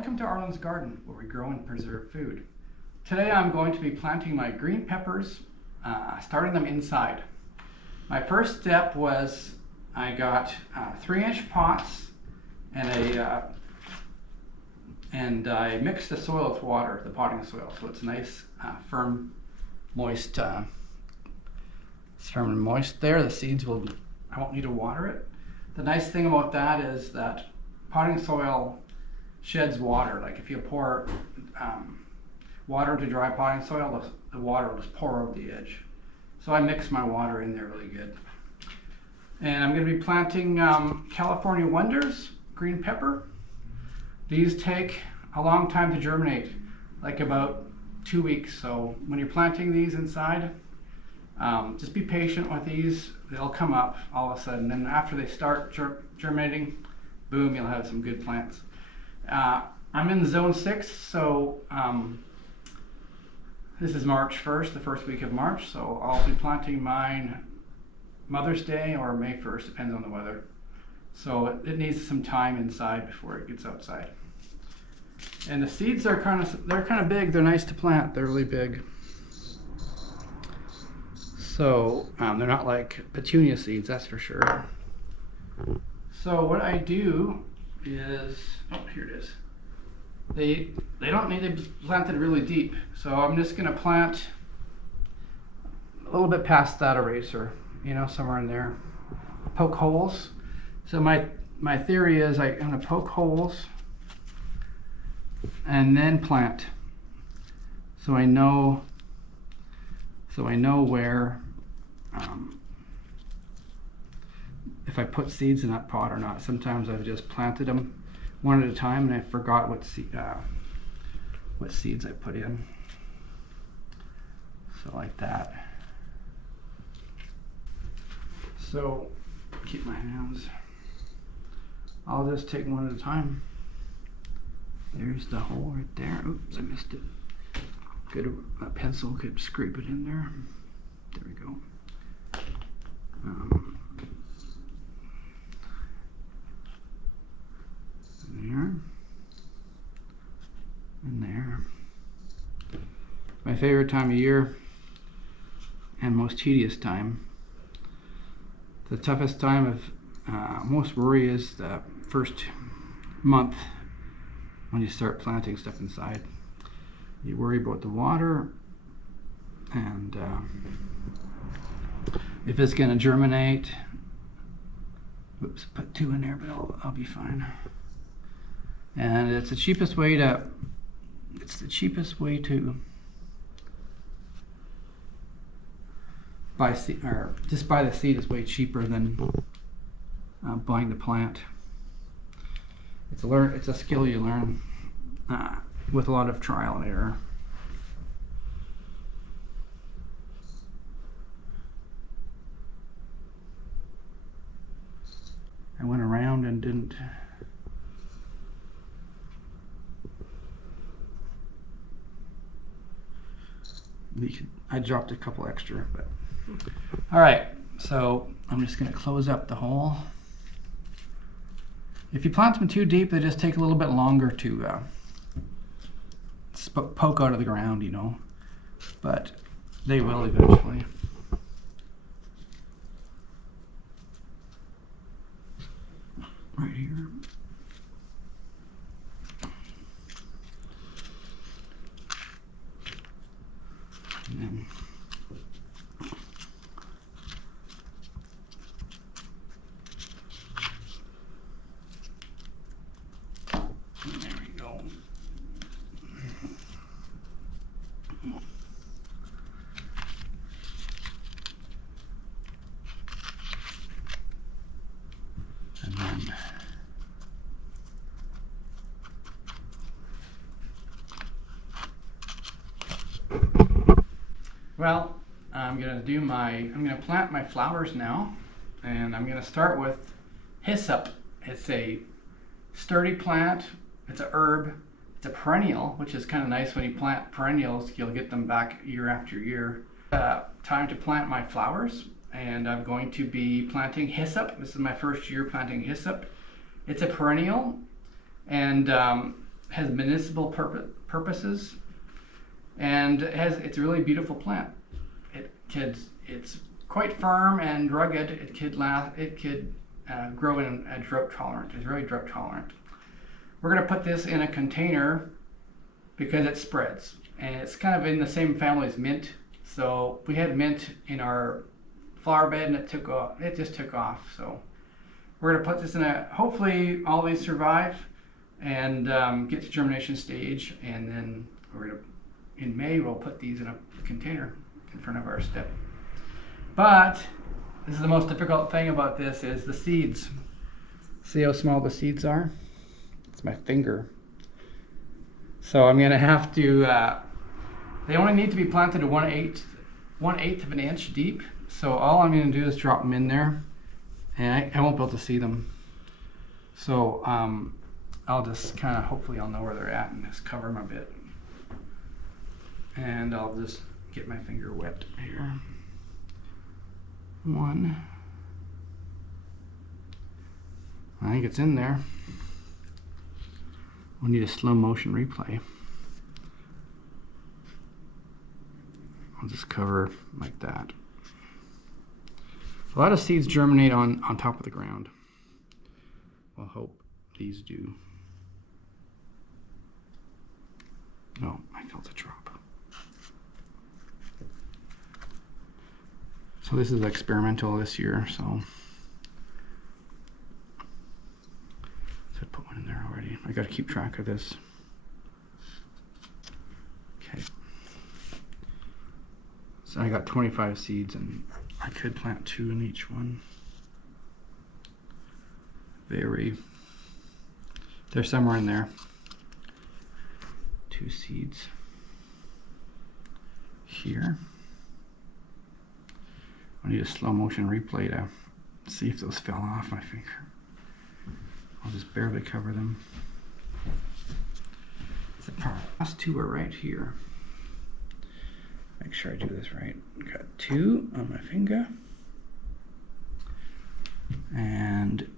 Welcome to Arlen's Garden, where we grow and preserve food. Today I'm going to be planting my green peppers, starting them inside. My first step was I got 3-inch pots and I mixed the soil with water, the potting soil, so it's nice, firm, moist. It's firm and moist there. The seeds I won't need to water it. The nice thing about that is that potting soil sheds water. Like if you pour water into dry potting soil, the water will just pour over the edge. So I mix my water in there really good. And I'm going to be planting California Wonders green pepper. These take a long time to germinate, like about 2 weeks. So when you're planting these inside, just be patient with these. They'll come up all of a sudden. And after they start germinating, boom, you'll have some good plants. I'm in zone 6, so this is March 1st, the first week of March, so I'll be planting mine Mother's Day or May 1st, depends on the weather. So it needs some time inside before it gets outside. And the seeds are kind of big. They're nice to plant. They're really big. So they're not like petunia seeds, that's for sure. So what I do is, oh, here it is. They don't need to be planted really deep, so I'm just going to plant a little bit past that eraser, somewhere in there. Poke holes. So my theory is I'm going to poke holes and then plant, so I know where if I put seeds in that pot or not. Sometimes I've just planted them one at a time and I forgot what seeds I put in. So like that. So keep my hands. I'll just take one at a time. There's the hole right there. Oops, I missed it. A pencil could scrape it in there. There we go. There and there. My favorite time of year and most tedious time. The toughest time of most worry is the first month when you start planting stuff inside. You worry about the water and if it's going to germinate. Oops, put 2 in there, but I'll be fine. And it's the cheapest way to buy seed, or just buy the seed is way cheaper than buying the plant. It's a skill you learn with a lot of trial and error. I went around and didn't. I dropped a couple extra, but all right. So I'm just going to close up the hole. If you plant them too deep, they just take a little bit longer to poke out of the ground, but they will eventually. Right here. And then there we go. And then well, I'm going to plant my flowers now, and I'm going to start with Hyssop. It's a sturdy plant. It's a herb. It's a perennial, which is kind of nice. When you plant perennials, you'll get them back year after year. Time to plant my flowers, and I'm going to be planting Hyssop. This is my first year planting Hyssop. It's a perennial, and has medicinal purposes, and it's a really beautiful plant. It's quite firm and rugged. It could grow in a drought tolerant. It's very drought tolerant. We're going to put this in a container because it spreads, and it's kind of in the same family as mint. So we had mint in our flower bed, and it just took off. So we're going to put this in hopefully all these survive and get to germination stage, and then in May we'll put these in a container in front of our step. But this is the most difficult thing about this is the seeds. See how small the seeds are? It's my finger. So I'm going to have to, they only need to be planted to 1/8 of an inch deep. So all I'm going to do is drop them in there, and I won't be able to see them. So I'll just kind of, hopefully I'll know where they're at and just cover them a bit. And I'll just get my finger wet here. 1. I think it's in there. We need a slow motion replay. I'll just cover like that. A lot of seeds germinate on top of the ground. We'll hope these do. Oh, I felt a drop. So this is experimental this year, so I put one in there already. I got to keep track of this. Okay. So I got 25 seeds, and I could plant 2 in each one. They're somewhere in there. 2 seeds here. I need a slow motion replay to see if those fell off my finger. I'll just barely cover them. The last 2 are right here. Make sure I do this right. Got 2 on my finger. And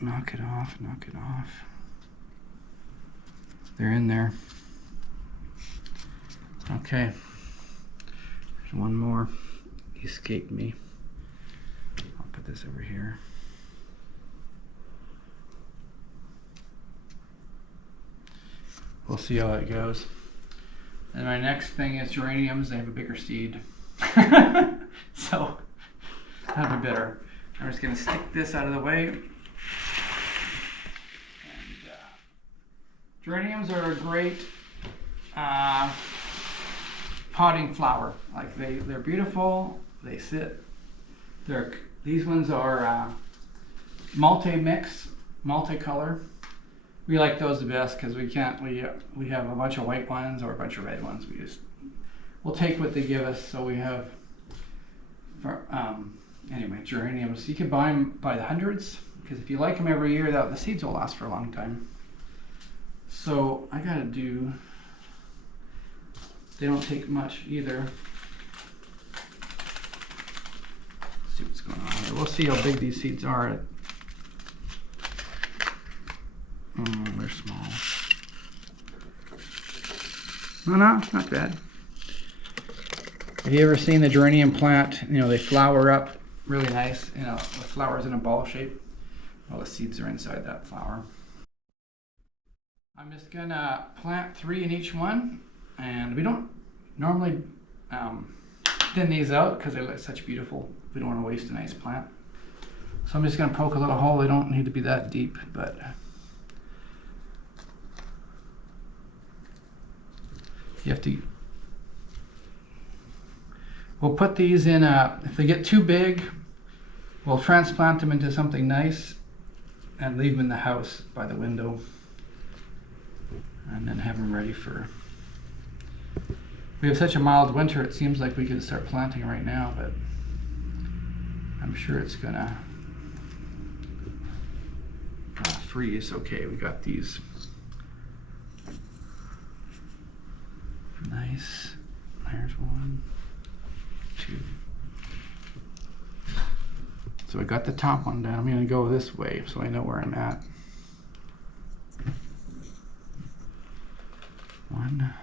knock it off, knock it off. They're in there. Okay. There's one more. Escaped me. I'll put this over here. We'll see how it goes. And my next thing is geraniums. They have a bigger seed. So that'll be better. I'm just going to stick this out of the way. And geraniums are a great potting flower. Like they're beautiful. They sit. These ones are multi-mix, multicolor. We like those the best because we have a bunch of white ones or a bunch of red ones. We'll take what they give us. So we have anyway, geraniums. You can buy them by the hundreds because if you like them every year, the seeds will last for a long time. So I gotta do. They don't take much either. Let's see what's going on here. We'll see how big these seeds are. They're small. No, not bad. Have you ever seen the geranium plant? You know, they flower up really nice. You know, the flower's in a ball shape. All the seeds are inside that flower. I'm just gonna plant 3 in each one. And we don't normally thin these out because they look such beautiful. We don't want to waste a nice plant. So I'm just going to poke a little hole. They don't need to be that deep, but you have to. We'll put these in if they get too big, we'll transplant them into something nice and leave them in the house by the window. And then have them ready for. We have such a mild winter, it seems like we could start planting right now, but I'm sure it's gonna freeze. Okay, we got these. Nice. There's 1, 2. So I got the top one down. I'm gonna go this way so I know where I'm at. 1,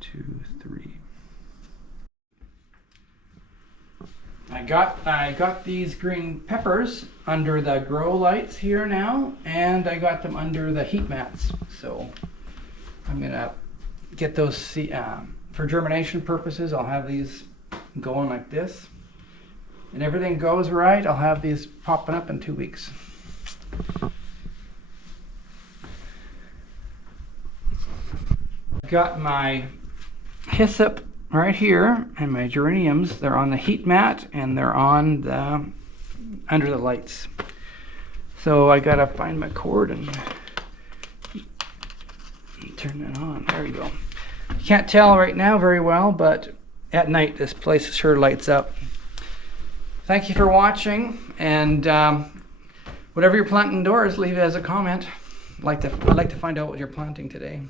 2, 3. I got these green peppers under the grow lights here now, and I got them under the heat mats. So I'm gonna get those for germination purposes. I'll have these going like this, and everything goes right, I'll have these popping up in 2 weeks. I've got my hyssop right here, and my geraniums, they're on the heat mat and they're on the under the lights. So I gotta find my cord and turn that on. There we go. You can't tell right now very well, but at night this place sure lights up. Thank you for watching, and whatever you're planting indoors, leave it as a comment. I'd like to find out what you're planting today.